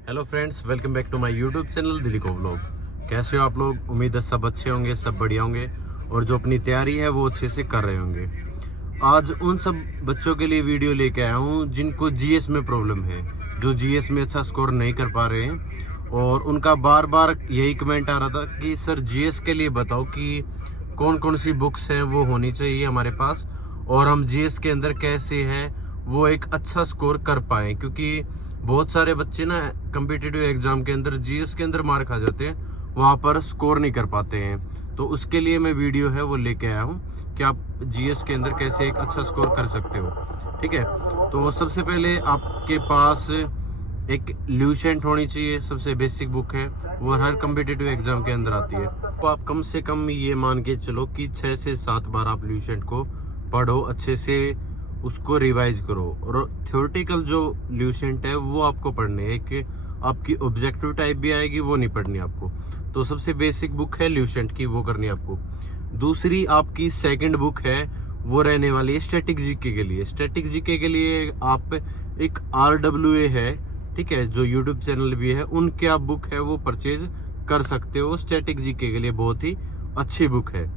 Hello friends, welcome back to my YouTube channel Delhi को vlog. कैसे हो आप लोग? उम्मीद है सब अच्छे होंगे, सब बढ़िया होंगे और जो अपनी तैयारी है वो अच्छे से कर रहे होंगे। आज उन सब बच्चों के लिए वीडियो लेके आया हूँ जिनको जीएस में प्रॉब्लम है, जो जीएस में अच्छा स्कोर नहीं कर पा रहे हैं और उनका बार बार यही कमेंट आ रहा था कि सर जीएस के लिए बताओ कि कौन कौन सी बुक्स हैं वो होनी चाहिए हमारे पास और हम जीएस के अंदर कैसे हैं वो एक अच्छा स्कोर कर पाएँ, क्योंकि बहुत सारे बच्चे ना कम्पिटिटिव एग्जाम के अंदर जीएस के अंदर मार खा जाते हैं, वहाँ पर स्कोर नहीं कर पाते हैं। तो उसके लिए मैं वीडियो है वो लेके आया हूँ कि आप जीएस के अंदर कैसे एक अच्छा स्कोर कर सकते हो। ठीक है, तो सबसे पहले आपके पास एक ल्यूसेंट होनी चाहिए, सबसे बेसिक बुक है वो हर कम्पिटिटिव एग्जाम के अंदर आती है। तो आप कम से कम ये मान के चलो कि 6 से 7 बार आप ल्यूसेंट को पढ़ो, अच्छे से उसको रिवाइज करो। और थ्योरेटिकल जो ल्यूसेंट है वो आपको पढ़नी है, कि आपकी ऑब्जेक्टिव टाइप भी आएगी वो नहीं पढ़नी आपको। तो सबसे बेसिक बुक है ल्यूसेंट की, वो करनी है आपको। दूसरी आपकी सेकंड बुक है वो रहने वाली है स्टैटिक जीके के लिए। स्टैटिक जीके के लिए आप एक RWA है, ठीक है, जो यूट्यूब चैनल भी है, उनके आप बुक है वो परचेज कर सकते हो। स्टैटिक जीके के लिए बहुत ही अच्छी बुक है।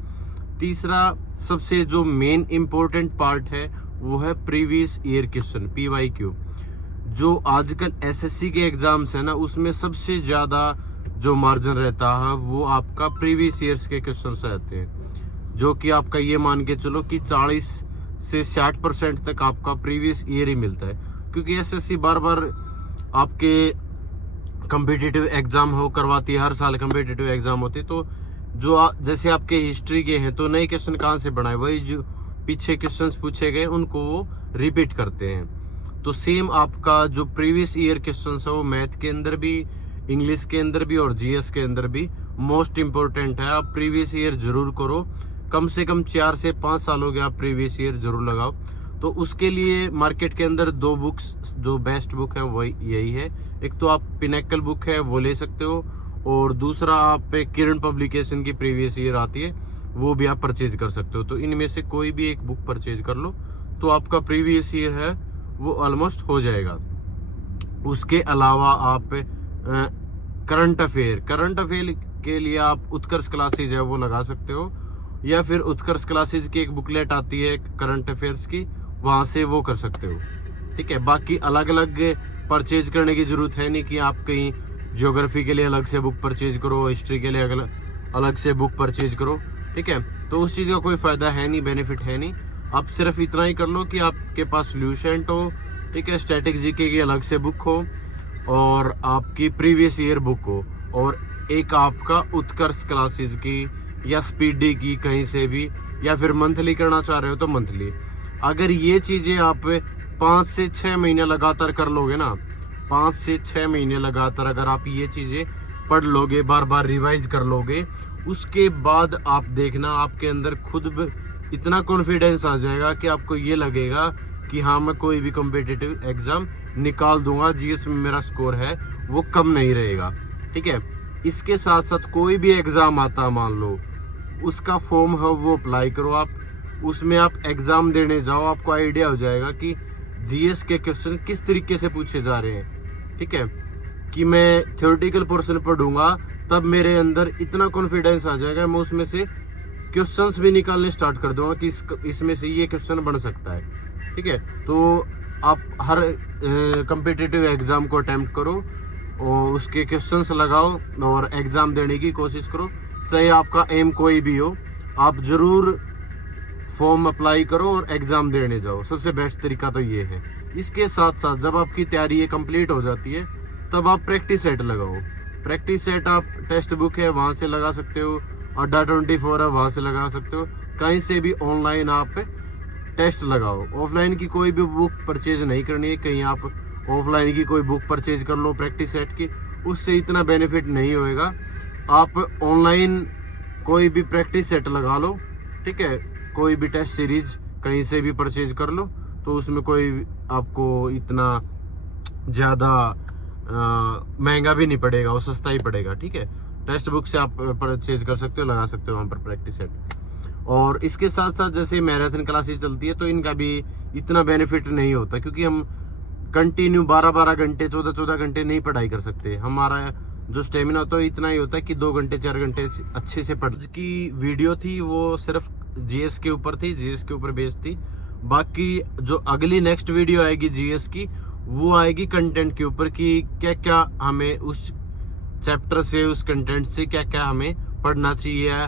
तीसरा सबसे जो मेन इम्पोर्टेंट पार्ट है वो है प्रीवियस ईयर क्वेश्चन, PYQ। जो आजकल SSC के एग्जाम्स है ना, उसमें सबसे ज़्यादा जो मार्जिन रहता है वो आपका प्रीवियस ईयर्स के क्वेश्चन रहते हैं, जो कि आपका ये मान के चलो कि 40 से 60% तक आपका प्रीवियस ईयर ही मिलता है। क्योंकि SSC बार बार आपके कम्पिटिटिव एग्जाम हो करवाती है, हर साल कम्पिटिटिव एग्जाम होती है। तो जो जैसे आपके हिस्ट्री के हैं तो नए क्वेश्चन कहाँ से बनाए, वही जो पीछे क्वेश्चंस पूछे गए उनको वो रिपीट करते हैं। तो सेम आपका जो प्रीवियस ईयर क्वेश्चंस है वो मैथ के अंदर भी, इंग्लिश के अंदर भी और जीएस के अंदर भी मोस्ट इम्पोर्टेंट है। आप प्रीवियस ईयर जरूर करो, कम से कम 4 से 5 साल हो गया, आप प्रीवियस ईयर जरूर लगाओ। तो उसके लिए मार्केट के अंदर 2 बुक्स जो बेस्ट बुक है वही यही है। एक तो आप पिनेकल बुक है वो ले सकते हो और दूसरा आप किरण पब्लिकेशन की प्रीवियस ईयर आती है वो भी आप परचेज कर सकते हो। तो इनमें से कोई भी एक बुक परचेज कर लो तो आपका प्रीवियस ईयर है वो ऑलमोस्ट हो जाएगा। उसके अलावा आप करंट अफेयर के लिए आप उत्कर्ष क्लासेज है वो लगा सकते हो, या फिर उत्कर्ष क्लासेज की एक बुकलेट आती है करंट अफेयर्स की, वहाँ से वो कर सकते हो। ठीक है, बाकी अलग अलग परचेज करने की जरूरत है नहीं कि आप कहीं ज्योग्राफी के लिए अलग से बुक परचेज करो, हिस्ट्री के लिए अलग से बुक परचेज करो। ठीक है, तो उस चीज़ का कोई फ़ायदा है नहीं, बेनिफिट है नहीं। आप सिर्फ इतना ही कर लो कि आपके पास ल्यूसेंट हो, ठीक है, स्टैटिक जीके की अलग से बुक हो और आपकी प्रीवियस ईयर बुक हो, और एक आपका उत्कर्ष क्लासेज की या स्पीडी की कहीं से भी, या फिर मंथली करना चाह रहे हो तो मंथली। अगर ये चीज़ें आप 5 से 6 महीने लगातार कर लोगे ना, 5 से 6 महीने लगातार अगर आप ये चीज़ें पढ़ लोगे, बार बार रिवाइज कर लोगे, उसके बाद आप देखना आपके अंदर खुद इतना कॉन्फिडेंस आ जाएगा कि आपको ये लगेगा कि हाँ मैं कोई भी कॉम्पिटिटिव एग्जाम निकाल दूंगा, जीएस में मेरा स्कोर है वो कम नहीं रहेगा। ठीक है, इसके साथ साथ कोई भी एग्जाम आता मान लो, उसका फॉर्म है वो अप्लाई करो आप, उसमें आप एग्जाम देने जाओ, आपको आइडिया हो जाएगा कि जीएस के क्वेश्चन किस तरीके से पूछे जा रहे हैं। ठीक है, कि मैं थ्योरेटिकल पोर्शन पढ़ूंगा तब मेरे अंदर इतना कॉन्फिडेंस आ जाएगा, मैं उसमें से क्वेश्चंस भी निकालने स्टार्ट कर दूंगा कि इसमें से ये क्वेश्चन बन सकता है। ठीक है, तो आप हर कम्पिटिटिव एग्जाम को अटेम्प्ट करो और उसके क्वेश्चंस लगाओ और एग्जाम देने की कोशिश करो, चाहे आपका एम कोई भी हो, आप जरूर फॉर्म अप्लाई करो और एग्जाम देने जाओ। सबसे बेस्ट तरीका तो ये है। इसके साथ साथ जब आपकी तैयारी ये कंप्लीट हो जाती है तब आप प्रैक्टिस सेट लगाओ। प्रैक्टिस सेट आप टेक्स्ट बुक है वहाँ से लगा सकते हो, अड्डा 24 है वहाँ से लगा सकते हो, कहीं से भी ऑनलाइन आप टेस्ट लगाओ। ऑफलाइन की कोई भी बुक परचेज नहीं करनी है, कहीं आप ऑफलाइन की कोई बुक परचेज कर लो प्रैक्टिस सेट की, उससे इतना बेनिफिट नहीं होएगा। आप ऑनलाइन कोई भी प्रैक्टिस सेट लगा लो, ठीक है, कोई भी टेस्ट सीरीज कहीं से भी परचेज कर लो, तो उसमें कोई आपको इतना ज़्यादा महंगा भी नहीं पड़ेगा, वो सस्ता ही पड़ेगा। ठीक है, टेक्स्ट बुक से आप परचेज कर सकते हो, लगा सकते हो वहाँ पर प्रैक्टिस सेट। और इसके साथ साथ जैसे मैराथन क्लासेस चलती है तो इनका भी इतना बेनिफिट नहीं होता, क्योंकि हम कंटिन्यू 12-12 घंटे 14-14 घंटे नहीं पढ़ाई कर सकते। हमारा जो स्टेमिना होता है इतना ही होता है कि 2 घंटे 4 घंटे अच्छे से पढ़। की वीडियो थी वो सिर्फ जीएस के ऊपर थी, जीएस के ऊपर बेस्ड थी। बाकी जो अगली नेक्स्ट वीडियो आएगी जीएस की, वो आएगी कंटेंट के ऊपर कि क्या क्या हमें उस चैप्टर से, उस कंटेंट से क्या क्या हमें पढ़ना चाहिए,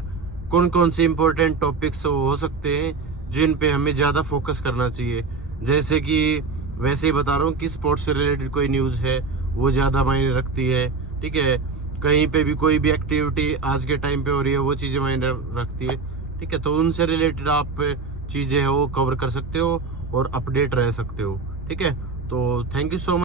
कौन कौन से इंपॉर्टेंट टॉपिक्स हो सकते हैं जिन पे हमें ज़्यादा फोकस करना चाहिए। जैसे कि वैसे ही बता रहा हूँ कि स्पोर्ट्स से रिलेटेड कोई न्यूज़ है वो ज़्यादा मायने रखती है, ठीक है। कहीं पे भी कोई भी एक्टिविटी आज के टाइम पे हो रही है वो चीज़ें मायने रखती है, ठीक है। तो उनसे रिलेटेड आप चीज़ें हैं वो कवर कर सकते हो और अपडेट रह सकते हो, ठीक है। तो थैंक यू सो मच।